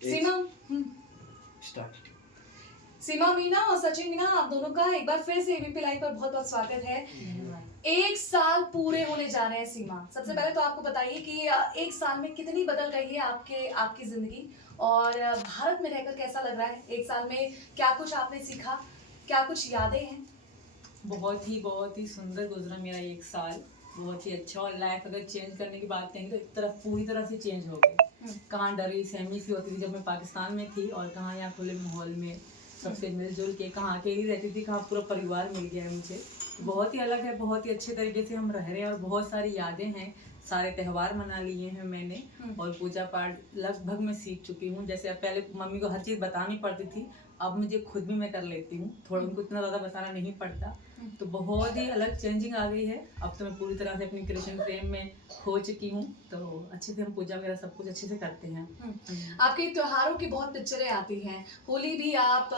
सीमा start. सीमा मीना और सचिन मीना, आप दोनों का एक बार फिर से एबीपी लाइव पर बहुत बहुत स्वागत है। एक साल पूरे होने जा रहे हैं सीमा, सबसे पहले तो आपको बताइए कि एक साल में कितनी बदल गई है आपकी जिंदगी, और भारत में रहकर कैसा लग रहा है? एक साल में क्या कुछ आपने सीखा, क्या कुछ यादें हैं? बहुत ही सुंदर गुजरा मेरा एक साल, बहुत ही अच्छा। और लाइफ अगर चेंज करने की बात करेंगे तो एक तरफ पूरी तरह से चेंज हो गई। कहाँ डरी सहमी सी होती थी जब मैं पाकिस्तान में थी, और कहाँ यहाँ खुले माहौल में सबसे मिलजुल के, कहाँ अकेली रहती थी, कहाँ पूरा परिवार मिल गया है मुझे। बहुत ही अलग है, बहुत ही अच्छे तरीके से हम रह रहे हैं और बहुत सारी यादें हैं। सारे त्यौहार मना लिए हैं मैंने, और पूजा पाठ लगभग मैं सीख चुकी हूँ। जैसे अब पहले मम्मी को हर चीज़ बतानी पड़ती थी, अब मुझे खुद भी मैं कर लेती हूँ, थोड़ा उनको इतना ज़्यादा बताना नहीं पड़ता। तो बहुत ही अलग चेंजिंग आ गई है। अब तो मैं पूरी तरह से अपनी कृष्ण प्रेम में खो चुकी हूँ, तो अच्छे से हम पूजा वगैरह सब कुछ अच्छे से करते हैं। आपके त्योहारों की बहुत पिक्चरें आती हैं, होली भी आप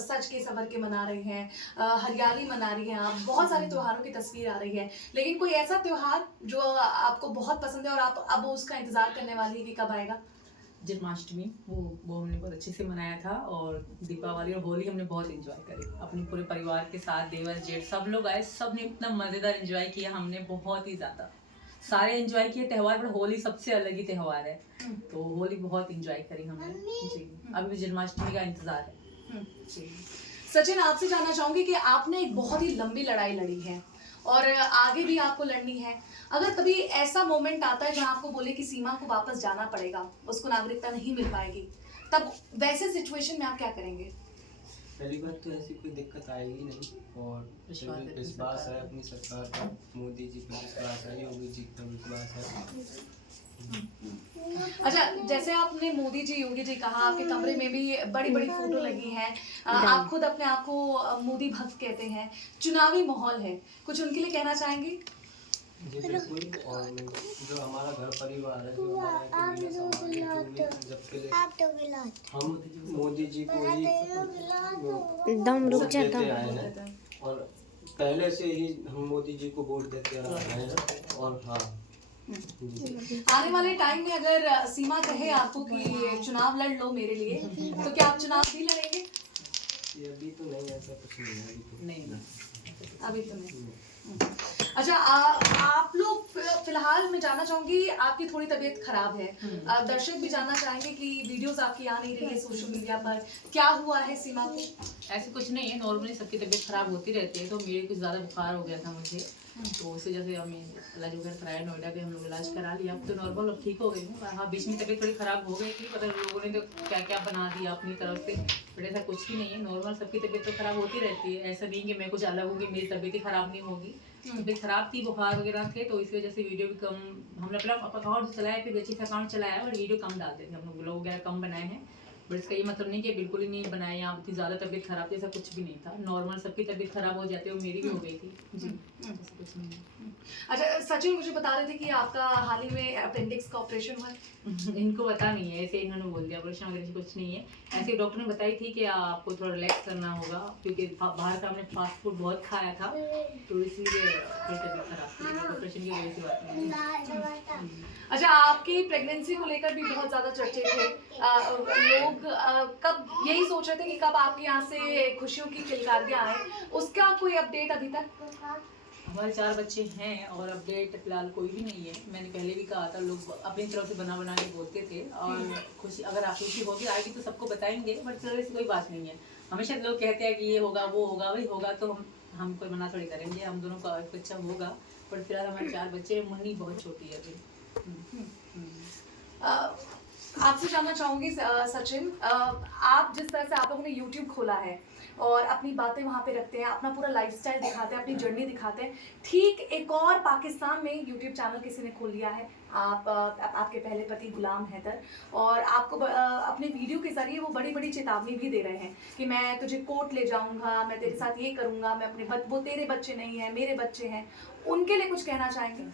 सज के संवर के मना रही हैं, हरियाली मना रही हैं आप, बहुत सारे त्योहारों की तस्वीर आ रही है, लेकिन कोई ऐसा त्योहार जो आपको बहुत पसंद है और आप अब उसका इंतजार करने वाली है कि कब आएगा? जन्माष्टमी, वो हमने बहुत अच्छे से मनाया था, और दीपावली और होली हमने बहुत एंजॉय करी अपने पूरे परिवार के साथ। देवर जेठ सब लोग आए, सब ने इतना मज़ेदार एंजॉय किया, हमने बहुत ही ज़्यादा सारे एंजॉय किए त्यौहार, पर होली सबसे अलग ही त्यौहार है, तो होली बहुत एंजॉय करी हमने जी। अभी भी जन्माष्टमी का इंतजार है जी। सचिन, आपसे जानना चाहूंगी कि आपने एक बहुत ही लंबी लड़ाई लड़ी है और आगे भी आपको लड़नी है। अगर कभी ऐसा मोमेंट आता है जहां आपको बोले कि सीमा को वापस जाना पड़ेगा, उसको नागरिकता नहीं मिल पाएगी, तब वैसे सिचुएशन में आप क्या करेंगे? पहली बात तो ऐसी कोई दिक्कत आएगी नहीं, और विश्वास है अपनी सरकार का, मोदी जी पर विश्वास है, योगी जी पर विश्वास है। अच्छा, जैसे आपने मोदी जी योगी जी कहा, आपके कमरे में भी बड़ी बड़ी फोटो लगी हैं, आप खुद अपने आप को मोदी भक्त कहते हैं, चुनावी माहौल है, कुछ उनके लिए कहना चाहेंगे? जी बिल्कुल, और जो हमारा घर परिवार है, जो हमारा समाज है, जो भी जब के लिए हम मोदी जी को ही दम रुक जा देते आए हैं, और पहले से ही हम मोदी जी को वोट देते आ रहे हैं। और हाँ, आने वाले टाइम में अगर सीमा कहे आपको कि चुनाव लड़ लो मेरे लिए, तो क्या आप चुनाव भी लड़ेंगे? ये अभी तो नहीं, ऐसा कुछ नहीं है अभी तो नहीं। अच्छा, आप लोग फिलहाल मैं जानना चाहूंगी, आपकी थोड़ी तबीयत खराब है, दर्शक भी जानना चाहेंगे कि वीडियोस आपकी आ नहीं रही है सोशल मीडिया पर, क्या हुआ है सीमा को? ऐसे कुछ नहीं है, नॉर्मली सबकी तबीयत खराब होती रहती है, तो मेरे कुछ ज़्यादा बुखार हो गया था मुझे, तो उस वजह से हमें इलाज वगैरह कराया, नोएडा के हम लोग इलाज करा लिया, अब तो नॉर्मल, अब ठीक हो गई हूँ। हाँ, बीच में तबीयत थोड़ी ख़राब हो गई थी, पता लोगों ने तो क्या क्या बना दिया अपनी तरफ से, बट ऐसा कुछ भी नहीं है, नॉर्मल सबकी तबीयत तो ख़राब होती रहती है। ऐसा नहीं कि मैं कुछ अलग होगी, मेरी तबीयत ही ख़राब नहीं होगी, तबीयत ख़राब थी, बुखार वगैरह थे, तो इस वजह से वीडियो भी कम, हमने अपना अकाउंट चलाया, फिर बच्चे अकाउंट चलाया और वीडियो कम डालते थे हम लोग, व्लॉग वगैरह कम बनाए हैं, बट इसका ये मतलब नहीं कि बिल्कुल ही नहीं बनाए, यहाँ इतनी ज़्यादा तबीयत खराब थी, ऐसा कुछ भी नहीं था, नॉर्मल सबकी तबीयत खराब हो जाती है, और मेरी भी हो गई थी जी, ऐसा कुछ नहीं है। अच्छा सचिन, मुझे बता रहे थे कि आपका हाल ही में अपेंडिक्स का ऑपरेशन हुआ है। इनको पता नहीं है, ऐसे इन्होंने बोल दिया, ऑपरेशन वगैरह कुछ नहीं है, ऐसे डॉक्टर ने बताई थी कि आपको थोड़ा रिलैक्स करना होगा, क्योंकि बाहर का हमने फास्ट फूड बहुत खाया था, तो इसलिए तबीयत खराब थी, ऑपरेशन की वजह से बात नहीं। अच्छा, आपकी प्रेगनेंसी को लेकर भी बहुत ज्यादा चर्चे थे, लोग कब यही सोच रहे थे कि कब आपके यहाँ से खुशियों की किलकारियां आए, उसका कोई अपडेट अभी तक? हमारे 4 बच्चे हैं, और अपडेट फिलहाल कोई भी नहीं है। मैंने पहले भी कहा था, लोग अपनी तरफ से बना बना के बोलते थे, और खुशी अगर आप खुशी होगी आएगी तो सबको बताएंगे, बट फिलहाल ऐसी कोई बात नहीं है। हमेशा लोग कहते हैं कि ये होगा वो होगा वही होगा, तो हम कोई मना थोड़ी करेंगे, हम दोनों का एक बच्चा होगा, बट फिलहाल हमारे 4 बच्चे, मुन्नी बहुत छोटी है अभी। आपसे जानना चाहूंगी सचिन, आप जिस तरह से आप लोगों ने YouTube खोला है और अपनी बातें वहाँ पे रखते हैं, अपना पूरा लाइफस्टाइल दिखाते हैं, अपनी जर्नी दिखाते हैं, ठीक एक और पाकिस्तान में YouTube चैनल किसी ने खोल लिया है, आपके पहले पति गुलाम हैदर, और आपको अपने वीडियो के जरिए वो बड़ी बड़ी चेतावनी भी दे रहे हैं कि मैं तुझे कोर्ट ले जाऊंगा, मैं तेरे साथ ये करूंगा, मैं अपने वो तेरे बच्चे नहीं है मेरे बच्चे हैं, उनके लिए कुछ कहना चाहेंगे?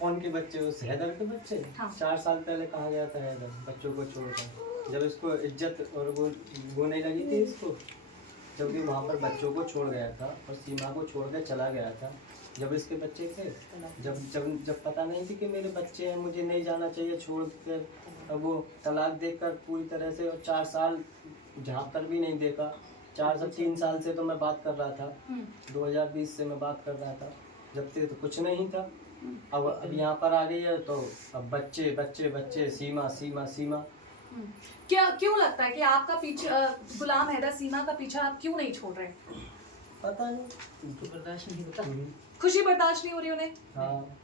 कौन के बच्चे? उस हैदर के बच्चे? हाँ। 4 साल पहले कहा गया था हैदर बच्चों को छोड़कर, जब इसको इज्जत और वो नहीं लगी थी इसको, जब भी वहाँ पर बच्चों को छोड़ गया था और सीमा को छोड़ कर चला गया था, जब इसके बच्चे थे, जब जब जब पता नहीं थी कि मेरे बच्चे हैं, मुझे नहीं जाना चाहिए छोड़ कर, अब वो तलाक देकर पूरी तरह से, और 4 साल जहाँ पर भी नहीं देखा। 3 साल से तो मैं बात कर रहा था, 2020 से मैं बात कर रहा था, जब से तो कुछ नहीं था। अब यहाँ पर आ गई है तो अब बच्चे बच्चे बच्चे, सीमा सीमा सीमा। क्या क्यों लगता है कि आपका पीछे गुलाम हैदर सीमा का पीछा आप क्यों नहीं छोड़ रहे? पता नहीं, तो बर्दाश्त नहीं होता। खुशी बर्दाश्त नहीं हो रही उन्हें? हाँ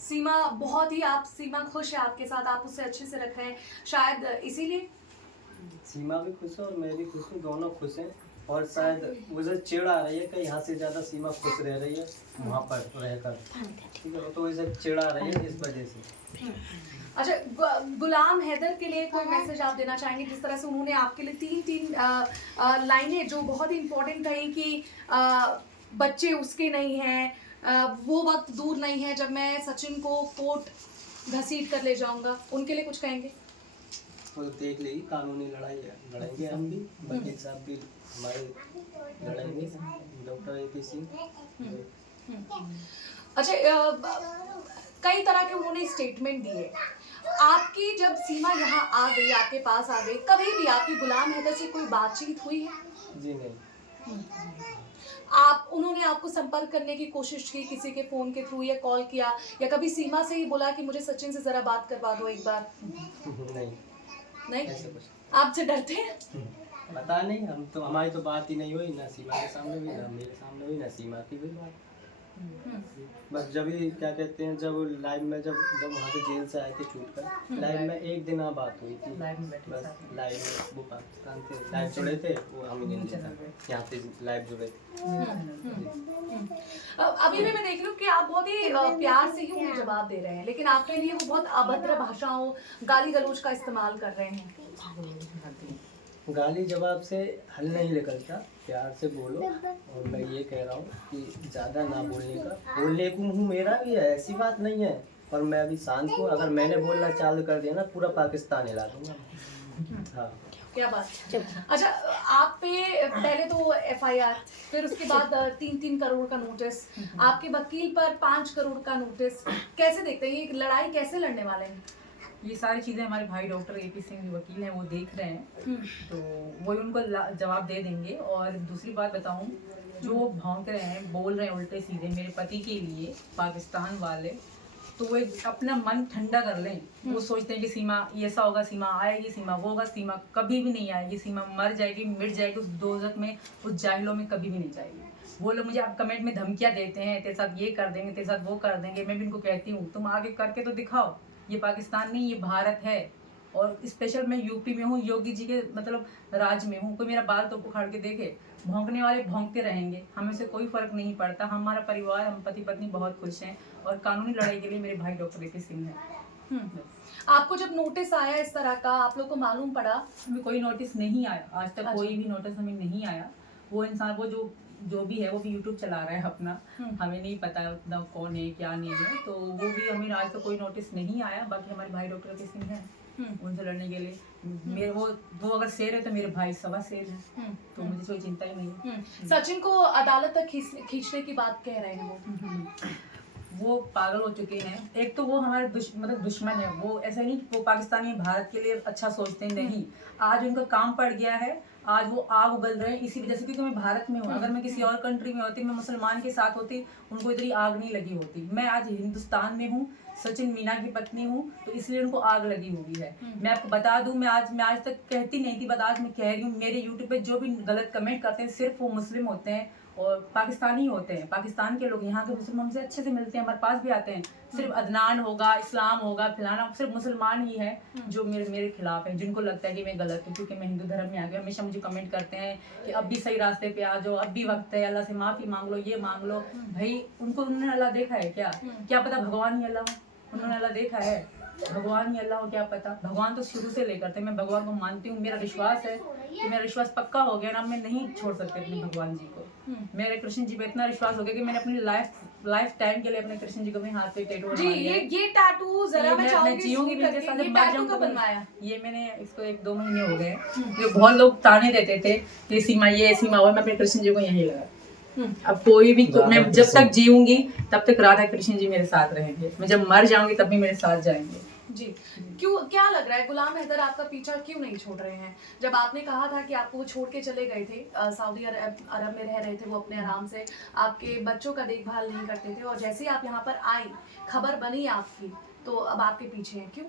सीमा बहुत ही, आप सीमा खुश है आपके साथ, आप उसे अच्छे से रख रहे हैं, शायद इसीलिए। सीमा भी खुश है और मैं भी खुश हूँ, दोनों खुश हैं। और शायद मुझे चिढ़ आ रही है कि यहाँ से ज़्यादा सीमा खुश रह रही है वहाँ पर रहकर, ठीक है, तो वैसे चिढ़ आ रही है इस वजह से। अच्छा, गुलाम हैदर के लिए कोई मैसेज आप देना चाहेंगे? जिस तरह से उन्होंने आपके लिए तीन लाइनें जो बहुत ही इम्पोर्टेंट कही कि बच्चे उसके नहीं हैं, वो वक्त दूर नहीं है जब मैं सचिन को कोर्ट घसीट कर ले जाऊंगा, उनके लिए कुछ कहेंगे? तो देख लेगी, कानूनी लड़ाई है, लड़ेंगे हम भी, वकील साहब भी हमारे लड़ेंगे, डॉक्टर AP सिंह। अच्छा, कई तरह के उन्होंने स्टेटमेंट दिए। आपकी जब सीमा यहाँ आ गई, आपके पास आ गई, कभी भी आपकी गुलाम हैदर से कोई बातचीत हुई है? जी नहीं। उन्होंने आपको संपर्क करने की कोशिश की किसी के फोन के थ्रू, या कॉल किया, या कभी सीमा से ही बोला कि मुझे सचिन से जरा बात करवा दो एक बार? नहीं नहीं? ऐसे कुछ आपसे डरते हैं? पता नहीं, हम तो, हमारी तो बात ही नहीं हुई, ना सीमा के सामने भी, ना मेरे सामने हुई, ना सीमा की हुई बात। बस जब ही क्या कहते हैं, जब लाइव में जब वहाँ से जेल से आए थे छूट कर, लाइव में एक दिन बात हुई थी, लाइव में बैठे बस लाइव में, वो पाकिस्तान से लाइव जुड़े थे, वो हम यहाँ से लाइव जुड़े थे। अभी भी मैं देख रही हूँ कि आप बहुत ही प्यार से ही उन्हें जवाब दे रहे हैं, लेकिन आपके लिए वो बहुत अभद्र भाषाओं, गाली गलौज का इस्तेमाल कर रहे हैं। गाली जवाब से हल नहीं निकलता, प्यार से बोलो। और मैं ये कह रहा हूँ कि ज़्यादा ना बोलने का, बोलने को मुँह मेरा भी है, ऐसी बात नहीं है, पर मैं अभी शांत हूँ। अगर मैंने बोलना चालू कर दिया ना, पूरा पाकिस्तान हिला दूंगा। हाँ, क्या बात। अच्छा, आप पे पहले तो FIR, फिर उसके बाद 3-3 करोड़ का नोटिस, आपके वकील पर 5 करोड़ का नोटिस, कैसे देखते हैं ये लड़ाई, कैसे लड़ने वाले हैं? ये सारी चीज़ें हमारे भाई डॉक्टर AP सिंह जो वकील हैं वो देख रहे हैं, तो वही उनको जवाब दे देंगे। और दूसरी बात बताऊं, जो भौंक रहे हैं, बोल रहे हैं उल्टे सीधे मेरे पति के लिए पाकिस्तान वाले, तो वो अपना मन ठंडा कर लें। वो सोचते हैं कि सीमा ऐसा होगा, सीमा आएगी, सीमा वो होगा, सीमा कभी भी नहीं आएगी, सीमा मर जाएगी, मिट जाएगी उस दोज़ख में, उस जाहिलों में कभी भी नहीं जाएगी। वो लोग मुझे अब कमेंट में धमकियाँ देते हैं, तेरे साथ ये कर देंगे, तेरे साथ वो कर देंगे। मैं भी इनको कहती हूँ, तुम आगे करके तो दिखाओ, ये पाकिस्तान नहीं, ये भारत है। और स्पेशल मैं यूपी में हूँ, योगी जी के मतलब राज में हूँ। कोई मेरा बाल तो उखाड़ के देखे, भौंकने वाले भौंकते रहेंगे, हमें से कोई फर्क नहीं पड़ता। हमारा परिवार, हम पति पत्नी बहुत खुश हैं, और कानूनी लड़ाई के लिए मेरे भाई डॉक्टर AP सिंह हैं। आपको जब नोटिस आया इस तरह का, आप लोग को मालूम पड़ा? हमें कोई नोटिस नहीं आया आज तक। अच्छा। कोई भी नोटिस हमें नहीं आया। वो इंसान, वो जो भी है, वो भी यूट्यूब चला रहा है अपना, हमें नहीं पता उतना कौन है क्या नहीं है, तो वो भी हमें आज तक कोई नोटिस नहीं आया। बाकी हमारे भाई डॉक्टर AP सिंह हैं, उनसे लड़ने के लिए मेरे वो अगर शेर है तो मेरे भाई 1.25 शेर हैं, तो मुझे कोई चिंता ही नहीं है। सचिन को अदालत तक खींचने की बात कह रहे हैं वो पागल हो चुके हैं। एक तो वो हमारे मतलब दुश्मन है। वो ऐसा नहीं वो पाकिस्तानी भारत के लिए अच्छा सोचते हैं, नहीं। आज उनका काम पड़ गया है, आज वो आग उगल रहे हैं इसी वजह से, क्योंकि मैं भारत में हूँ। अगर मैं किसी और कंट्री में होती, मैं मुसलमान के साथ होती, उनको इतनी आग नहीं लगी होती। मैं आज हिंदुस्तान में हूँ, सचिन मीना की पत्नी हूँ, तो इसलिए उनको आग लगी हुई है। मैं आपको बता दूँ, मैं आज तक कहती नहीं थी, बट आज मैं कह रही हूँ। मेरे यूट्यूब पे जो भी गलत कमेंट करते हैं, सिर्फ वो मुस्लिम होते हैं और पाकिस्तानी होते हैं। पाकिस्तान के लोग, यहाँ के मुस्लिम हमसे अच्छे से मिलते हैं, हमारे पास भी आते हैं। सिर्फ अदनान होगा, इस्लाम होगा, फलाना, सिर्फ मुसलमान ही है जो मेरे खिलाफ है, जिनको लगता है कि मैं गलत हूँ क्योंकि मैं हिंदू धर्म में आ गया। हमेशा मुझे कमेंट करते हैं कि अब भी सही रास्ते पे आ जाओ, अब भी वक्त है, अल्लाह से माफ़ी मांग लो, ये मांग लो। भाई उन्होंने अल्लाह देखा है क्या पता भगवान ही अल्लाह हो। उन्होंने अल्लाह देखा है, भगवान ही अल्लाह हो, क्या पता। भगवान तो शुरू से लेकर थे, मैं भगवान को मानती हूँ, मेरा विश्वास है कि मेरा विश्वास पक्का हो गया ना, मैं नहीं छोड़ सकती अपने भगवान जी को। मेरे कृष्ण जी पे इतना विश्वास हो गया कि मैंने अपनी लाइफ टाइम के लिए अपने कृष्ण जी को अपने हाथ पे टैटू जी, ये टैटू जरा मैं चाहूंगी जीऊंगी भी इनके साथ, ये टैटू कब बनवाया? ये मैंने इसको 1-2 महीने हो गए। जो बहुत लोग ताने देते थे कि सीमा ये सीमा, और मैं अपने कृष्ण जी को यही लगा। अब कोई भी राधा मैं जब कृष्ण। तक जीऊंगी तब तक राधा कृष्ण जी मेरे साथ रहेंगे, मैं जब मर जाऊंगी तब भी मेरे साथ जाएंगे। जी। क्यों, क्या लग रहा है गुलाम हैदर आपका पीछा क्यों नहीं छोड़ रहे हैं? जब आपने कहा था कि आपको वो छोड़ के चले गए थे, सऊदी अरब में रह रहे थे वो अपने आराम से, आपके बच्चों का देखभाल नहीं करते थे, और जैसे ही आप यहाँ पर आई, खबर बनी आपकी, तो अब आपके पीछे हैं, क्यों?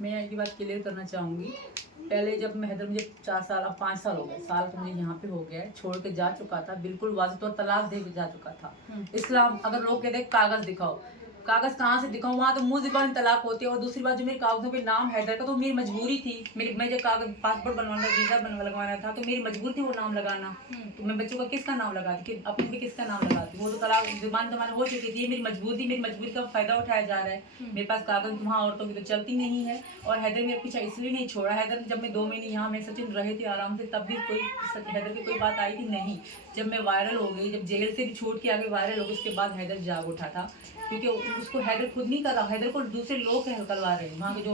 मैं एक ही बात क्लियर करना चाहूँगी, पहले जब मैं हैदर मुझे 4 साल, अब 5 साल हो गए, साल तो मुझे यहाँ पे हो गया है, छोड़ के जा चुका था, बिल्कुल वाज़ेह तौर तलाक दे के जा चुका था। इस्लाम अगर लोग कहते हैं कागज़ दिखाओ, कागज़ कहाँ से दिखाऊं, वहाँ तो मुँह ज़बान तलाक होती है। और दूसरी बात, जो मेरे कागज़ों पे नाम हैदर का, तो मेरी मजबूरी थी, मैं जब कागज़ पासपोर्ट बनवाना, वीज़ा लगवाना था, तो मेरी मजबूरी थी वो नाम लगाना। तो मैं बच्चों का किसका नाम लगाती, कि अपने भी किसका नाम लगाती, वो तो तलाक ज़बान ज़बान हो चुकी थी। मेरी मजबूरी का फ़ायदा उठाया जा रहा है। मेरे पास कागज़ वहाँ औरतों की तो चलती नहीं है। और हैदर मेरा पीछा इसलिए नहीं छोड़ा, हैदर जब मैं 2 महीने यहाँ मैं सचिन रहे थे आराम से, तब भी कोई हैदर की कोई बात आई थी नहीं। जब मैं वायरल हो गई, जब जेल से भी छूट के आगे वायरल हो गई, उसके बाद हैदर जाग उठा था, क्योंकि उसको हैदर खुद नहीं कर रहा, हैदर को दूसरे लोग कहलवा रहे हैं, वहाँ के जो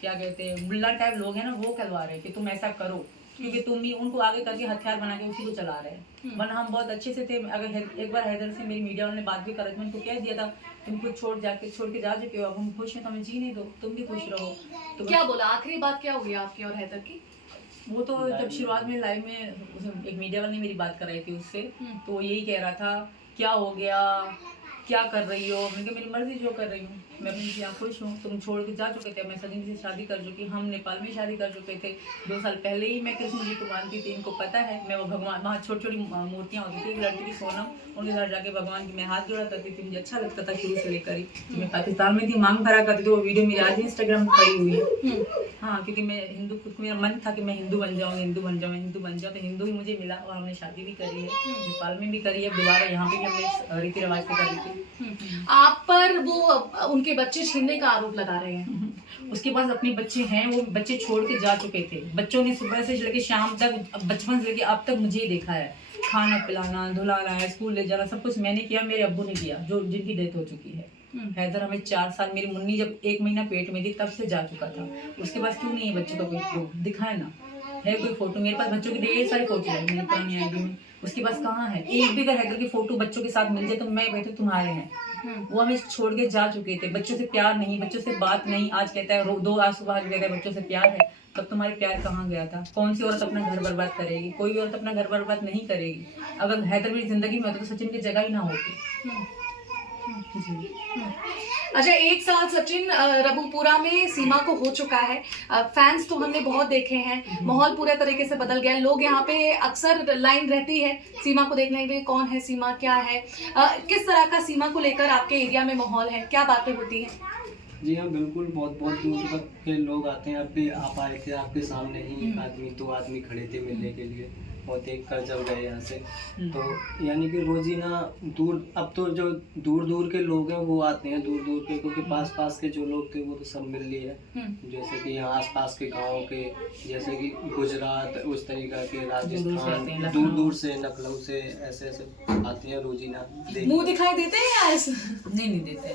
क्या कहते हैं मुल्ला टाइप लोग हैं ना, वो कहलवा रहे हैं कि तुम ऐसा करो, क्योंकि तुम ही उनको आगे करके हथियार बना के उसी को चला रहे हैं। वरना हम बहुत अच्छे से थे। अगर एक बार हैदर से मेरी मीडिया वालों ने बात भी करा, मैंने उनको कह दिया था तुम खुद छोड़ के जा चुके हो, अब हम खुश हैं तो हमें जीने दो, तुम भी खुश रहो। तो क्या बोला, आखिरी बात क्या हुई आपकी और हैदर की? वो तो जब शुरुआत में लाइव में एक मीडिया वाले ने मेरी बात कराई थी उससे, तो वो यही कह रहा था क्या हो गया, क्या कर रही हो। मैंने कहा मेरी मर्जी जो कर रही हूँ, मैं अपनी यहाँ खुश हूँ। तुम छोड़ के जा चुके थे, मैं सचिन से शादी कर चुकी, हम नेपाल में शादी कर चुके थे 2 साल पहले ही। मैं कृष्ण जी को मानती थी, इनको पता है। मैं वो भगवान, वहाँ छोटी छोटी मूर्तियाँ होती थी, एक लड़की की सोनम, उनके घर जाके भगवान की मैं हाथ जोड़ा करती थी, मुझे अच्छा लगता था शुरू से लेकर ही। मैं पाकिस्तान में थी, मांग भरा करती थी, वो वीडियो मेरी आज इंस्टाग्राम पर पड़ी हुई है। हाँ, क्योंकि मैं हिंदू, खुद को मेरा मन था कि मैं हिंदू बन जाऊँ, तो हिंदू ही मुझे मिला, और हमने शादी भी करी है, नेपाल में भी करी है, दोबारा यहाँ पे भी हमने रीति रिवाज से करी थी। आप पर वो उनके बच्चे छीनने का आरोप लगा रहे हैं। उसके पास अपने बच्चे हैं, वो बच्चे छोड़ के जा चुके थे। बच्चों ने सुबह से लेके शाम तक, बचपन से लेके अब तक मुझे ही देखा है, खाना पिलाना, धुलाना, स्कूल ले जाना, सब कुछ मैंने किया, मेरे अब्बू ने किया, जो जिनकी डेथ हो चुकी है। हैदर हमें 4 साल, मेरी मुन्नी जब 1 महीना पेट में थी तब से जा चुका था। उसके पास क्यों नहीं है बच्चों का कोई प्रूफ, दिखाए ना, है कोई फोटो? मेरे पास बच्चों की ढेर सारी फोटो है मेरी पुरानी आईडी में, उसके पास कहाँ है? एक भी अगर हैदर की फोटो बच्चों के साथ मिल जाए तो मैं बैठे तुम्हारे हैं। वो हमें छोड़ के जा चुके थे, बच्चों से प्यार नहीं, बच्चों से बात नहीं। आज कहता है 2 आंसू बहा के कहता है बच्चों से प्यार है, तब तुम्हारे प्यार कहाँ गया था? कौन सी औरत अपना घर बर्बाद करेगी? कोई औरत अपना घर बर्बाद नहीं करेगी। अगर हैदर मेरी जिंदगी में होता तो सचिन की जगह ही ना होती। जी। अच्छा, 1 साल सचिन रबूपुरा में सीमा को हो चुका है। फैंस तो हमने बहुत देखे हैं, माहौल पूरे तरीके से बदल गया है। लोग यहाँ पे अक्सर लाइन रहती है सीमा को देखने के लिए, कौन है सीमा, क्या है, किस तरह का सीमा को लेकर आपके एरिया में माहौल है, क्या बातें होती हैं? जी हाँ, बिल्कुल, बहुत बहुत दूर तक के लोग आते हैं। अब भी आप आए थे, आपके सामने ही एक आदमी, 2 आदमी खड़े थे मिलने के लिए, और देख कर जब गए यहाँ से। तो यानी कि रोजीना दूर, अब तो जो दूर दूर के लोग हैं वो आते हैं, दूर दूर के, क्योंकि पास पास के जो लोग थे वो तो सब मिल लिए। जैसे कि यहाँ आस पास के गाँव के, जैसे कि गुजरात, उस तरीका के, राजस्थान, दूर दूर से, लखनऊ से, ऐसे ऐसे आते हैं रोजीना। मुंह दिखाई देते हैं या ऐसे? नहीं देते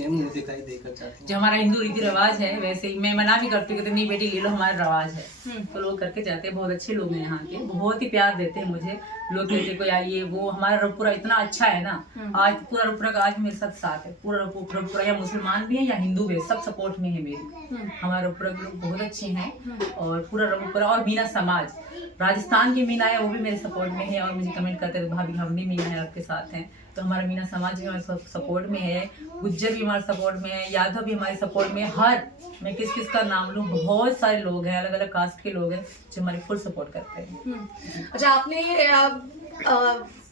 हैं, मुँह दिखाई देकर जाते हैं। जो हमारा हिंदू रीति रिवाज है वैसे ही मैं मना भी करती हूँ, कहते नहीं बेटी ले लो, हमारा रिवाज है, तो लोग करके जाते हैं। बहुत अच्छे लोग हैं यहाँ के, बहुत ही प्यार देते हैं मुझे। लोग कहते कोई आइए, वो हमारा रबपुरा इतना अच्छा है ना, आज पूरा रबपुरा का आज मेरे साथ है। पूरा रबपुरा या मुसलमान भी है या हिंदू भी है, सब सपोर्ट में है मेरी। हमारे रबपुरा के लोग बहुत अच्छे हैं, और पूरा रबपुरा और मीना समाज, राजस्थान की मीना है वो भी मेरे सपोर्ट में है, और मुझे कमेंट करते हैं भाभी हम भी मीना है आपके साथ हैं। तो हमारा मीना समाज भी हमारे सपोर्ट में है, गुज्जर भी हमारे सपोर्ट में है, यादव भी हमारे सपोर्ट में है। हर, मैं किस किस का नाम लूँ, बहुत सारे लोग हैं, अलग अलग कास्ट के लोग हैं जो हमारे फुल सपोर्ट करते हैं। अच्छा, आपने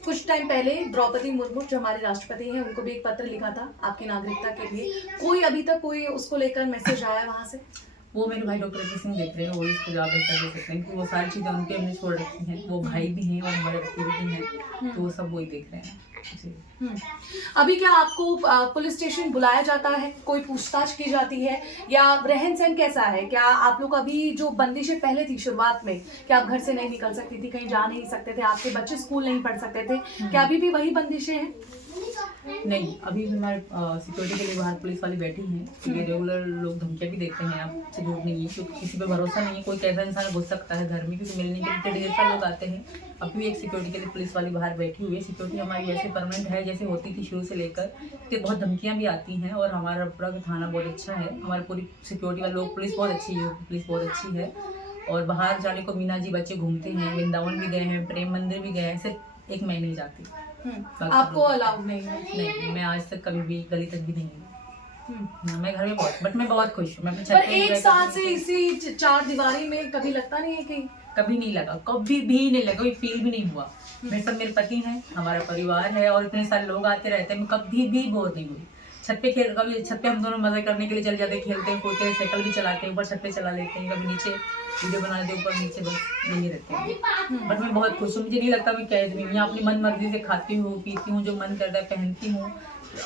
कुछ टाइम पहले द्रौपदी मुर्मू जो हमारे राष्ट्रपति हैं उनको भी एक पत्र लिखा था आपकी नागरिकता के लिए, कोई अभी तक कोई उसको लेकर मैसेज आया वहाँ से? वो मेरे भाई डॉक्टर ऋषि सिंह देख रहे हैं, वो इसको जवाब बेहतर दे सकते हैं, क्योंकि वो सारी चीज़ें उनके हमने छोड़ रखी हैं। वो भाई भी हैं और हमारे वकील भी हैं, तो वो सब वही देख रहे हैं। जी। अभी क्या आपको पुलिस स्टेशन बुलाया जाता है, कोई पूछताछ की जाती है, या रहन सहन कैसा है? क्या आप लोग अभी जो बंदिशें पहले थी शुरुआत में, क्या आप घर से नहीं निकल सकती थी, कहीं जा नहीं सकते थे, आपके बच्चे स्कूल नहीं पढ़ सकते थे, क्या अभी भी वही बंदिशें हैं? नहीं, अभी हमारे सिक्योरिटी के लिए बाहर पुलिस वाली बैठी हैं। ये रेगुलर लोग धमकियाँ भी देते हैं, आपसे झूठ नहीं है, क्योंकि किसी पे भरोसा नहीं है, कोई कैसा इंसान घुस सकता है घर में, क्योंकि मिलने के लिए ढेर सारे लोग आते हैं। अभी भी एक सिक्योरिटी के लिए पुलिस वाली बाहर बैठी हुई है। सिक्योरिटी हमारी वैसे परमानेंट है जैसे होती थी शुरू से लेकर, कि बहुत धमकियाँ भी आती हैं, और हमारा पूरा थाना बहुत अच्छा है, हमारी पूरी सिक्योरिटी वाले लोग, पुलिस बहुत अच्छी है, पुलिस बहुत अच्छी है। और बाहर जाने को मीना जी बच्चे घूमते हैं, वृंदावन भी गए हैं, प्रेम मंदिर भी गए हैं, सिर्फ एक मैं नहीं जाती। आपको अलाउड नहीं है? नहीं, मैं आज तक कभी भी गली तक भी नहीं गई। मैं घर में बहुत, बट मैं बहुत खुश हूँ। मैं अपने छत पर पे एक enjoy साल करती से हूँ। इसी चार दीवारी में कभी लगता नहीं है कि कभी नहीं लगा, कभी भी नहीं लगा, कोई फील भी नहीं हुआ। मेरे सब मेरे पति हैं, हमारा परिवार है, और इतने सारे लोग आते रहते हैं, मैं कभी भी बोर नहीं हुई। छत पे खेल, कभी छत पे हम दोनों मजा करने के लिए चले जाते हैं, खेलते हैं, कूदते हैं, साइकिल भी चलाते हैं, ऊपर छत पे चला लेते हैं, कभी नीचे वीडियो बना लेते हैं, ऊपर नीचे, बस यही रहते हैं। बट मैं बहुत खुश हूँ, मुझे नहीं लगता मैं कैद में हूँ। यहाँ अपनी मन मर्जी से खाती हूँ, पीती हूँ, जो मन करता है पहनती हूँ,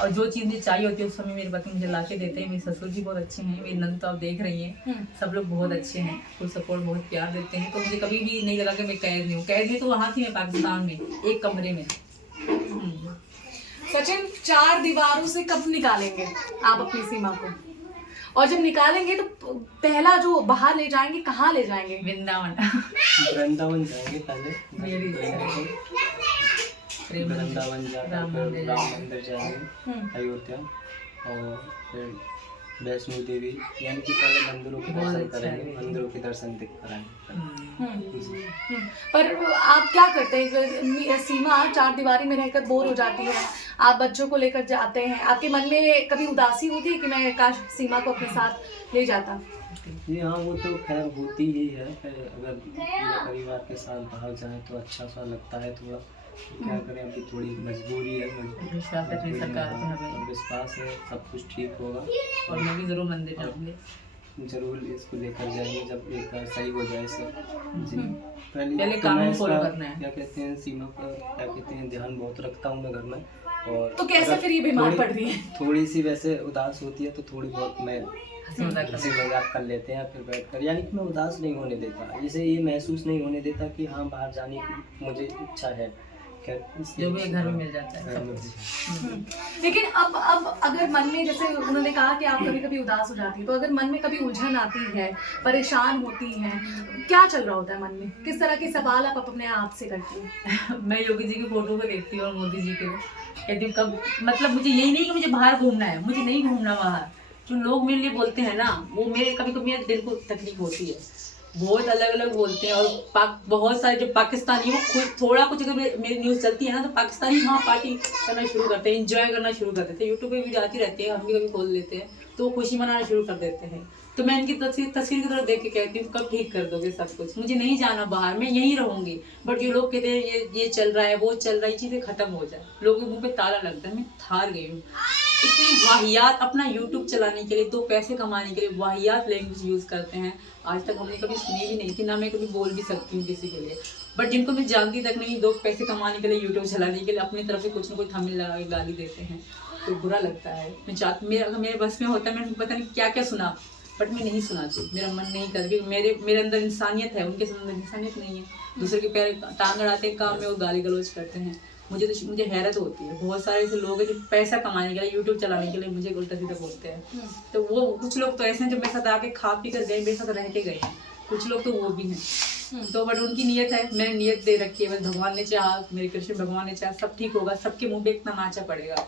और जो चीज़ मुझे चाहिए होती है उस समय मेरे पति मुझे ला के देते हैं। मेरे ससुर जी बहुत अच्छे हैं, मेरी नंद तो आप देख रही हैं, सब लोग बहुत अच्छे हैं, फुल सपोर्ट, बहुत प्यार देते हैं। तो मुझे कभी भी नहीं लगा कि मैं कैद में हूँ। कैद में तो वहाँ थी मैं पाकिस्तान में, एक कमरे में। सचिन, चार दीवारों से कब निकालेंगे आप अपनी सीमा को? और जब निकालेंगे तो पहला जो बाहर ले जाएंगे, कहाँ ले जाएंगे? वृंदावन। वृंदावन जाएंगे पहले, मेरी इच्छा है। वृंदावन जाकर राम मंदिर राम मंदिर जाएंगे, अयोध्या, और फिर वैष्णो देवी, यानी कि पहले मंदिरों के बहुत दर्शन अच्छा करेंगे, है। मंदिरों के दर्शन दिख कराएंगे। पर आप क्या करते हैं? सीमा चार दीवारी में रहकर बोर हो जाती है, आप बच्चों को लेकर जाते हैं, आपके मन में कभी उदासी होती है कि मैं काश सीमा को अपने साथ ले जाता? जी हाँ, वो तो खैर होती ही है। अगर पूरे परिवार के साथ बाहर जाएं तो अच्छा सा लगता है थोड़ा। क्या करें, अभी थोड़ी मजबूरी है, विश्वास है अपनी सरकार पे हमें। और विश्वास है सब कुछ ठीक होगा, और मैं भी जरूर मंदिर जाऊंगी। जरूर इसको लेकर जाएंगे जब एक बार सही हो जाए सब। जी, पहले तो कानून मैं फॉलो इसका करना है। क्या कहते हैं, सीमा का क्या कहते हैं, ध्यान बहुत रखता हूँ मैं घर में। और तो कैसे अगर फिर ये बीमार थोड़ी- पड़ रही है? थोड़ी सी वैसे उदास होती है तो थोड़ी बहुत मैं हंसी मजाक हंसी करना। मजाक कर लेते हैं फिर बैठकर, यानी कि मैं उदास नहीं होने देता, इसे ये महसूस नहीं होने देता कि हाँ बाहर जाने की मुझे इच्छा है। जो भी घर में मिल जाता है सब कुछ। लेकिन अब अगर मन में, जैसे उन्होंने कहा कि आप कभी कभी उदास हो जाती है, तो अगर मन में कभी उलझन आती है, परेशान होती है, क्या चल रहा होता है मन में? किस तरह के सवाल आप अपने आप से करती हैं? मैं योगी जी की फोटो को देखती हूँ और मोदी जी को, कहती हूँ कब, मतलब मुझे यही नहीं कि मुझे बाहर घूमना है, मुझे नहीं घूमना बाहर। जो लोग मेरे लिए बोलते हैं ना, वो मेरे कभी कभी मेरे दिल को तकलीफ होती है। बहुत अलग अलग बोलते हैं, और बहुत सारे जो पाकिस्तानी, वो खुद थोड़ा कुछ अगर मेरी न्यूज़ चलती है ना, तो पाकिस्तानी वहाँ पार्टी करना शुरू करते हैं, इंजॉय करना शुरू कर देते हैं। यूट्यूब पे वीडियो आती रहती है, हम भी कभी खोल लेते हैं, तो वो खुशी मनाना शुरू कर देते हैं। तो मैं इनकी तस्वीर की तरफ देख के कहती हूँ कब ठीक कर दोगे सब कुछ, मुझे नहीं जाना बाहर, मैं यहीं रहूंगी। बट जो लोग कहते हैं ये चल रहा है, वो चल रहा है, चीज़ें खत्म हो जाए, लोगों के मुँह पे ताला लगता है। मैं हार गई हूँ। इतनी वाहियात, अपना यूट्यूब चलाने के लिए, 2 पैसे कमाने के लिए वाहियात लैंग्वेज यूज़ करते हैं। आज तक हमने कभी सुनी भी नहीं थी, ना मैं कभी बोल भी सकती हूँ किसी के लिए। बट जिनको मैं जानती तक नहीं, 2 पैसे कमाने के लिए, यूट्यूब चलाने के लिए अपनी तरफ से कुछ ना कुछ हमें लगा के गाली देते हैं, तो बुरा लगता है। मैं चाहती, मेरा अगर मेरे बस में होता है, मैं पता नहीं क्या क्या सुना, बट मैं नहीं सुनाती, मेरा मन नहीं करता, क्योंकि मेरे अंदर इंसानियत है, उनके अंदर इंसानियत नहीं है। दूसरे के पैर टांग अड़ाते हैं काम में, वो गाली गलौज करते हैं। मुझे हैरत होती है, बहुत सारे ऐसे लोग हैं जो पैसा कमाने के लिए, यूट्यूब चलाने के लिए मुझे उल्टा सीधा बोलते हैं। तो वो कुछ लोग तो ऐसे हैं जो मेरे साथ आके खा पी कर गए, मेरे साथ रह के गए हैं, कुछ लोग तो वो भी हैं। तो बट उनकी नीयत है, मैंने नीयत दे रखी है, बस भगवान ने चाहा, मेरे कृष्ण भगवान ने चाहा, सब ठीक होगा, सबके मुंह पे एक तमाचा पड़ेगा।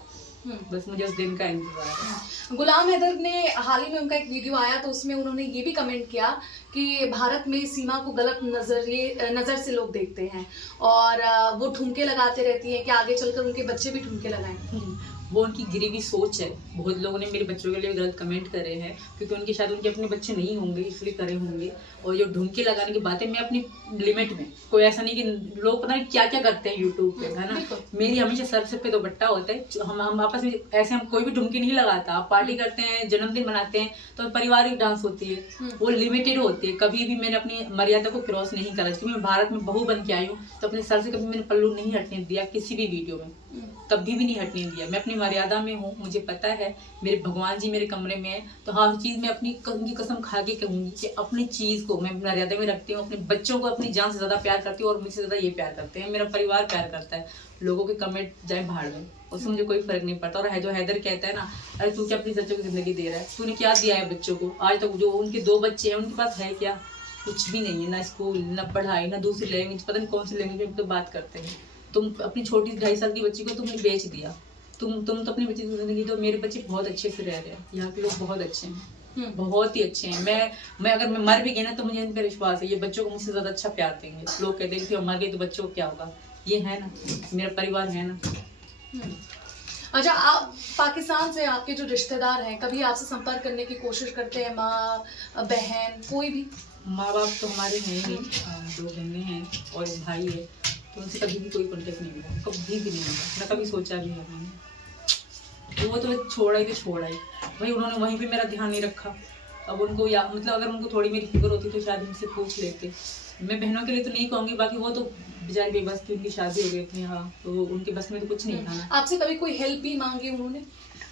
बस मुझे उस दिन का इंतजार है। गुलाम हैदर ने हाल ही में, उनका एक वीडियो आया, तो उसमें उन्होंने ये भी कमेंट किया कि भारत में सीमा को गलत नज़र से लोग देखते हैं, और वो ठुमके लगाते रहती हैं कि आगे चलकर उनके बच्चे भी ठुमके लगाएं। वो उनकी गिरी हुई सोच है। बहुत लोगों ने मेरे बच्चों के लिए गलत कमेंट करे हैं, क्योंकि उनके शायद उनके अपने बच्चे नहीं होंगे, इसलिए करे होंगे। और जो ढूंढके लगाने की बातें, मैं अपनी लिमिट में, कोई ऐसा नहीं कि लोग पता नहीं क्या क्या करते हैं यूट्यूब पे, है ना। मेरी हमेशा सर पे दुपट्टा होता है, हम आपस में ऐसे, हम कोई भी ढूंढके नहीं लगाता। आप पार्टी करते हैं, जन्मदिन मनाते हैं, तो पारिवारिक डांस होती है, वो लिमिटेड होती है। कभी भी मैंने अपनी मर्यादा को क्रॉस नहीं करा, क्योंकि मैं भारत में बहू बन के आई हूँ, तो अपने सर से कभी मैंने पल्लू नहीं हटने दिया किसी भी वीडियो में, कभी भी नहीं हटने दिया। मैं अपनी मर्यादा में हूँ, मुझे पता है मेरे भगवान जी मेरे कमरे में है, तो हर चीज़ मैं अपनी उनकी कसम खा के कहूँगी कि अपनी चीज़ को मैं मर्यादा में रखती हूँ। अपने बच्चों को अपनी जान से ज़्यादा प्यार करती हूँ, और मुझसे ज़्यादा ये प्यार करते हैं, मेरा परिवार प्यार करता है। लोगों के कमेंट जाए भाड़ में, उससे मुझे कोई फर्क नहीं पड़ता। और है जो हैदर कहता है ना, अरे तू क्या अपनी बच्चों की जिंदगी दे रहा है, तूने क्या दिया है बच्चों को? आज तक जो उनके 2 बच्चे हैं उनके पास है क्या? कुछ भी नहीं है, ना स्कूल, ना पढ़ाई, ना दूसरी लैंग्वेज, पता नहीं कौन सी लैंग्वेज में तो बात करते हैं। तुम अपनी छोटी 2.5 साल की बच्ची को तुमने बेच दिया। तुम तो अपनी बच्ची की जिंदगी दो। मेरे बच्चे बहुत अच्छे से रह रहे हैं, यहाँ के लोग बहुत अच्छे हैं, बहुत ही अच्छे हैं। मैं अगर मैं मर भी गई ना तो मुझे इन पर विश्वास है, ये बच्चों को मुझसे ज्यादा अच्छा प्यार देंगे। लोग कहते हैं कि मर गई तो बच्चों को क्या होगा, ये है ना, मेरा परिवार है ना। अच्छा, आप पाकिस्तान से आपके जो रिश्तेदार हैं कभी आपसे संपर्क करने की कोशिश करते हैं? माँ, बहन, कोई भी? माँ बाप तो हमारे हैं ही, 2 बहनें हैं और एक भाई है, तो उनसे कभी भी कोई कॉन्टेक्ट नहीं मिला, कभी भी नहीं मिला, मैं कभी सोचा भी है मैंने। तो वो तो छोड़ा ही तो छोड़ा ही भाई, उन्होंने वहीं पे मेरा ध्यान नहीं रखा। अब उनको या मतलब अगर उनको थोड़ी मेरी फिक्र होती तो शायद मुझसे पूछ लेते। मैं बहनों के लिए तो नहीं कहूँगी, बाकी वो तो बेचारी बेबस थी, उनकी शादी हो गई अपने यहाँ, तो उनके बस में तो कुछ नहीं था ना। आपसे कभी कोई हेल्प भी मांगी उन्होंने?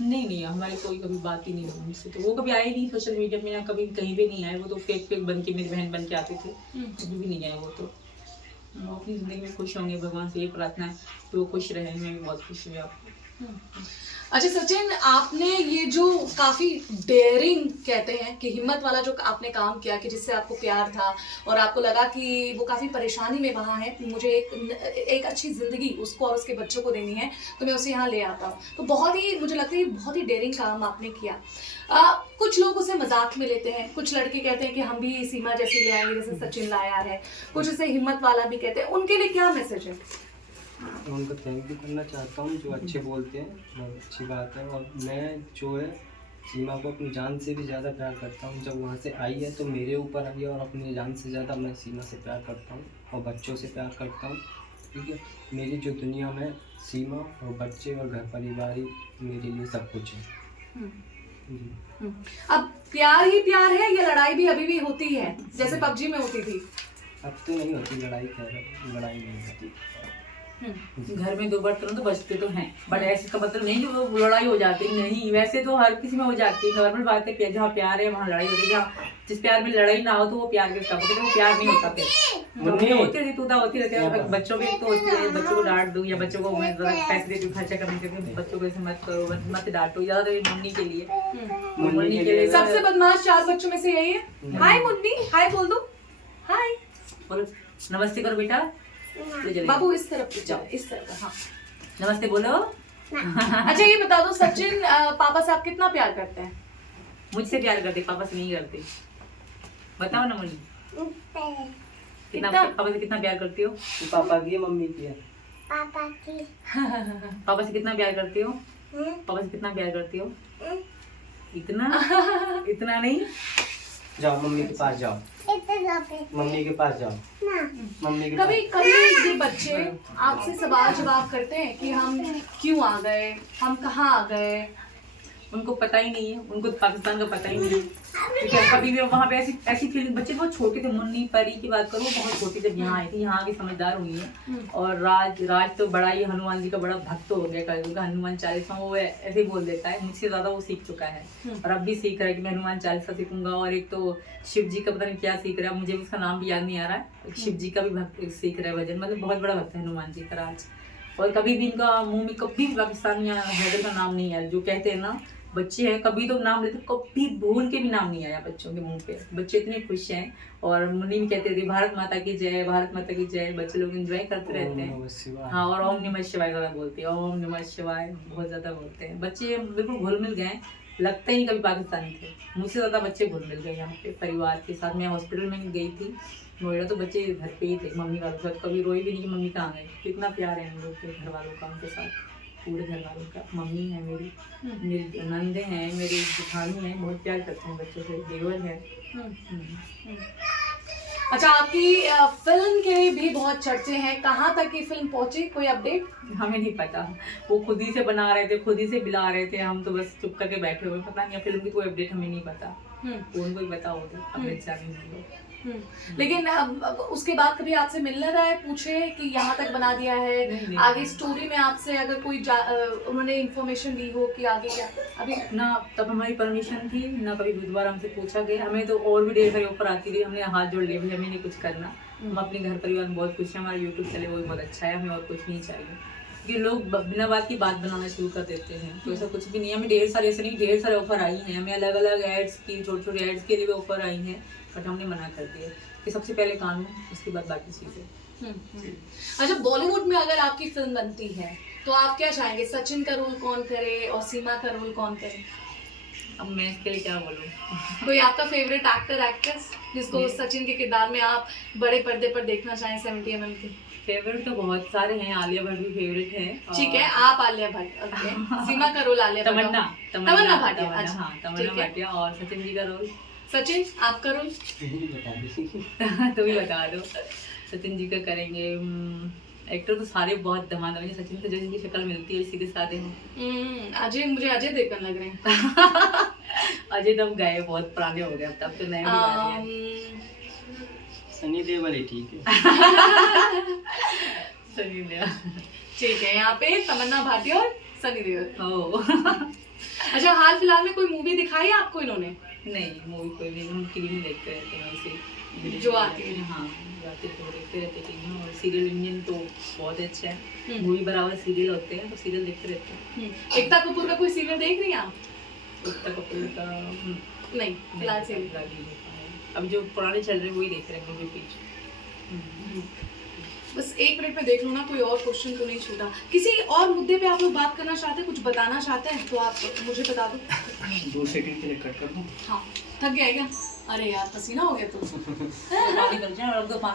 नहीं, हमारी कोई कभी बात ही नहीं हुई उनसे, तो वो कभी आए नहीं सोशल मीडिया में, या कभी कहीं भी नहीं आए। वो तो फेक बन के मेरी बहन बन के आते थे, कभी भी नहीं आए वो तो। वो अपनी ज़िंदगी में खुश होंगे, भगवान से ये प्रार्थना है कि वो खुश रहे। मैं भी बहुत खुश हुई आपको। अच्छा सचिन, आपने ये जो काफ़ी डेयरिंग कहते हैं कि हिम्मत वाला जो आपने काम किया कि जिससे आपको प्यार था और आपको लगा कि वो काफ़ी परेशानी में वहाँ है, मुझे एक अच्छी ज़िंदगी उसको और उसके बच्चों को देनी है, तो मैं उसे यहाँ ले आता हूँ, तो बहुत ही मुझे लगता है बहुत ही डेयरिंग काम आपने किया। कुछ लोग उसे मजाक में लेते हैं, कुछ लड़के कहते हैं कि हम भी सीमा जैसी ले आएंगे जैसे सचिन लाया है, कुछ उसे हिम्मत वाला भी कहते हैं, उनके लिए क्या मैसेज है? उनको थैंक यू करना चाहता हूँ जो अच्छे बोलते हैं, बहुत अच्छी बात है। और मैं जो है सीमा को अपनी जान से भी ज़्यादा प्यार करता हूँ। जब वहाँ से आई है तो मेरे ऊपर आई है, और अपनी जान से ज़्यादा मैं सीमा से प्यार करता हूँ और बच्चों से प्यार करता हूँ। ठीक है, मेरी जो दुनिया में सीमा और बच्चे और घर परिवार ही मेरे लिए सब कुछ है। जी। अब प्यार ही प्यार है या लड़ाई भी अभी भी होती है जैसे पबजी में होती थी? अब तो नहीं होती लड़ाई, खैर लड़ाई नहीं होती। घर में 2 बर्तन तो बचते तो हैं, बट ऐसे का मतलब नहीं कि वो लड़ाई हो जाती नहीं, वैसे तो हर किसी में हो जाती है, नॉर्मल बात है। जहाँ प्यार है वहाँ लड़ाई होती है, जहाँ जिस प्यार में लड़ाई ना हो तो वो प्यार के साथ वो प्यार नहीं होता। फिर होती रहती तूता होती रहती है, बच्चों में तो होती है, बच्चों को डांट दूँ या बच्चों को मैं पैसे दे दूँ खर्चा करने के लिए, बच्चों को ऐसे मत करो, मत डांटो, ज़्यादा मुन्नी के लिए। मुन्नी के लिए सबसे बदमाश 4 बच्चों में से यही है। हाय मुन्नी, हाय बोल दो, हाय बोलो, नमस्ते करो बेटा। बाबू इस तरफ जाओ, इस तरफ। हाँ, नमस्ते बोलो। अच्छा ये बता दो सचिन, पापा से आप कितना प्यार करते हैं? मुझसे प्यार करते, पापा से नहीं करते। बताओ ना मुन्नी, कितना पापा से कितना प्यार करती हो? पापा की मम्मी की है? पापा से कितना प्यार करती हो? पापा से कितना प्यार करती हो? इतना नहीं। जाओ मम्मी के पास जाओ, मम्मी के पास जाओ, मम्मी के पास। कभी कभी ये बच्चे आपसे सवाल जवाब करते हैं कि हम क्यों आ गए, हम कहाँ आ गए? उनको पता ही नहीं है, उनको पाकिस्तान का पता ही नहीं है, क्योंकि कभी भी वहाँ पे ऐसी फीलिंग। बच्चे बहुत छोटे थे, मुन्नी परी की बात करो, बहुत छोटी जब यहाँ आई थी, यहाँ की समझदार हुई है। और राज तो बड़ा ही हनुमान जी का बड़ा भक्त हो गया, कल का हनुमान चालीसा वो ऐसे ही बोल देता है, मुझसे ज्यादा वो सीख चुका है और अब भी सीख रहा है कि मैं हनुमान चालीसा सीखूंगा। और एक तो शिव जी का पता नहीं क्या सीख रहा है, मुझे उसका नाम भी याद नहीं आ रहा है, शिव जी का भी भक्त सीख रहा है भजन, मतलब बहुत बड़ा भक्त है हनुमान जी का राज। और कभी भी इनका मुंह में कभी भी पाकिस्तान या हैदर का नाम नहीं आया। जो कहते हैं ना बच्चे हैं कभी तो नाम लेते, कभी भूल के भी नाम नहीं आया बच्चों के मुंह पे। बच्चे इतने खुश हैं। और मुन्नी भी कहते थे भारत माता की जय, भारत माता की जय, बच्चे लोग एंजॉय करते रहते हैं। हाँ, और ओम नमः शिवाय ज़्यादा बोलते हैं, ओम नमः शिवाय बहुत ज़्यादा बोलते हैं। बच्चे बिल्कुल घुल मिल गए, लगता ही नहीं कभी पाकिस्तानी थे। मुझसे ज़्यादा बच्चे घुल मिल गए यहाँ पे परिवार के साथ। मैं हॉस्पिटल में गई थी नोएडा, तो बच्चे घर पे ही थे मम्मी वालों के साथ, कभी रोई भी नहीं कि मम्मी कहाँ गए। कितना प्यार है हम लोग के घर वालों का उनके साथ, पूरे घर वालों का। मम्मी है मेरी नंदे हैं, मेरी जेठानी हैं, बहुत प्यार करते हैं बच्चों से, देवर है। अच्छा, आपकी फिल्म के भी बहुत चर्चे हैं, कहाँ तक ये फिल्म पहुंची, कोई अपडेट? हमें नहीं पता, वो खुद ही से बना रहे थे, खुद ही से बुला रहे थे, हम तो बस चुप करके बैठे हुए। पता नहीं फिल्म की कोई अपडेट हमें नहीं पता, उनको ही पता होगी, अपडेट जानी। लेकिन उसके बाद कभी आपसे मिलने रहा है, पूछे कि यहाँ तक बना दिया है? नहीं, आगे स्टोरी में आपसे अगर कोई उन्होंने इन्फॉर्मेशन दी हो कि आगे क्या? अभी ना तब हमारी परमिशन थी, ना कभी बुधवार हमसे पूछा गया। हमें तो और भी ढेर सारी ऑफर आती थी, हमने हाथ जोड़ लिए, भाई हमें नहीं कुछ करना, हम अपने घर परिवार में बहुत खुश हैं, हमारा यूट्यूब चले वो भी बहुत अच्छा है, हमें और कुछ नहीं चाहिए। कि लोग बिना बात की बात बनाना शुरू कर देते हैं, तो ऐसा कुछ भी नहीं है। हमें ढेर सारे, ऐसे नहीं, ढेर सारे ऑफर आई हैं, हमें अलग अलग एड्स की, छोटे छोटे एड्स के लिए भी ऑफर आई हैं, बट हमने मना कर दिया कि सबसे पहले कानून, उसके बाद बाकी चीज़ें। अच्छा, बॉलीवुड में अगर आपकी फिल्म बनती है तो आप क्या चाहेंगे, सचिन का रोल कौन करे और सीमा का रोल कौन करे? अब मैं इसके लिए क्या बोलूँ? कोई आपका फेवरेट एक्टर एक्ट्रेस जिसको सचिन के किरदार में आप बड़े पर्दे पर देखना चाहें 70 mm के? फेवरेट तो बहुत सारे हैं, आलिया भट्ट भी फेवरेट है। ठीक है, आप आलिया भट्ट, ओके। सीमा का रोल आलिया भट्ट, तमन्ना भाटिया, अच्छा, हाँ, तमन्ना ठीक है। भाटिया। और सचिन जी का रोल? सचिन, आपका रोल? तो भी बता दो। सचिन जी का करेंगे, एक्टर तो सारे बहुत धमाधम है। सचिन को जो जिनकी शक्ल मिलती है सीधे साधे हैं। अजय, मुझे अजय देवगन लग रहे हैं। अजय तो अब गए, बहुत पुराने हो गए, अब तो नए भी आ रहे हैं। सनी देओल ही ठीक है। सनी देओल, ठीक है, यहाँ पे तमन्ना भाटिया और सनी देओल। ओ अच्छा, हाल फिलहाल में कोई मूवी दिखाई है आपको इन्होंने? नहीं, मूवी कोई भी, हम टीवी में देखते रहते हैं वैसे जो आती है। हाँ, जो आती है तो वो देखते रहते हैं टीवी में। और सीरियल इंडियन तो बहुत अच्छा है, हम्म। मूवी बराबर सीरियल होते हैं, तो सीरियल देखते रहते हैं। एकता कपूर का कोई सीरियल देख रही हैं आप? एकता कपूर का नहीं, फिलहाल सीरियल। फिलहाल नहीं देखा है। अब जो पुराने चल रहे हैं वही देख रहे हैं, मूवी पीछे। बस 1 मिनट में देख लो ना, कोई और क्वेश्चन तो नहीं छूटा। किसी और मुद्दे पे आप लोग बात करना चाहते हैं, कुछ बताना चाहते हैं तो आप मुझे बता दो। 2 सेकंड के लिए कट कर दूं? हाँ, थक गया क्या? अरे यार, पसीना हो गया तो। पानी कर जाए, और अब तो पानी